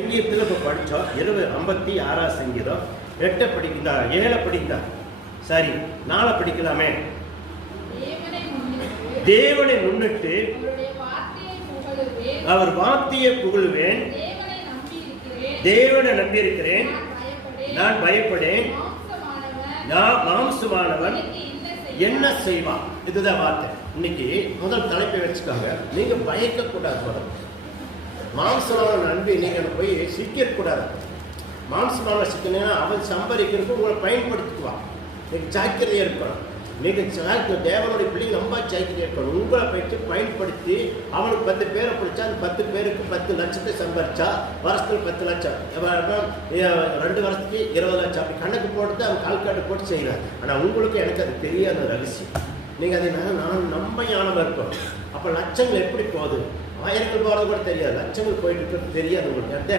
சங்கீதத்தில் இப்போ படித்தோம் 56 சங்கீதம் 8 படிக்கிறா 7 படிக்கிறா சரி 4 படிக்கலாமே. தேவனை முன்னிட்டு அவர் வார்த்தையை புகழுவேன், தேவனை நம்பியிருக்கிறேன், நான் பயப்படேன், நான் மாம்சமானவன் என்ன செய்வான். இதுதான் வார்த்தை. இன்னைக்கு முதல் தலைப்பை வச்சுக்காங்க. நீங்க பயக்க கூடாது. மாம்சமான நம்பி நீங்கள் போய் சிக்கக்கூடாது. மாம்சமான சிக்கனா அவன் சம்பாதிக்கிறதுக்கு உங்களை பயன்படுத்திக்குவான். நீங்கள் ஜாக்கிரதையாக இருக்கணும். நீங்கள் தேவனுடைய பிள்ளைங்க ரொம்ப ஜாக்கிரதையாக இருக்கணும். உங்களை போயிட்டு பயன்படுத்தி அவனுக்கு 10 பேரை பிடிச்சா அந்த 10 பேருக்கு 10 லட்சத்தை சம்பாதிச்சா வருஷத்துக்கு 10 லட்சம், 2 வருஷத்துக்கு 20 லட்சம் அப்படி கணக்கு போட்டு அவன் கால்காட்டு போட்டு செய்கிறார். ஆனால் உங்களுக்கு எனக்கு அது தெரியாத ரகசியம். நீங்கள் அதை நான் நம்பையானவ இருக்கணும். அப்போ லட்சங்கள் எப்படி போகுது, ஆயிரங்கள் போகிறது கூட தெரியாது, லட்சங்கள் போயிட்டு இருக்கிறது தெரியாது உங்களுக்கு.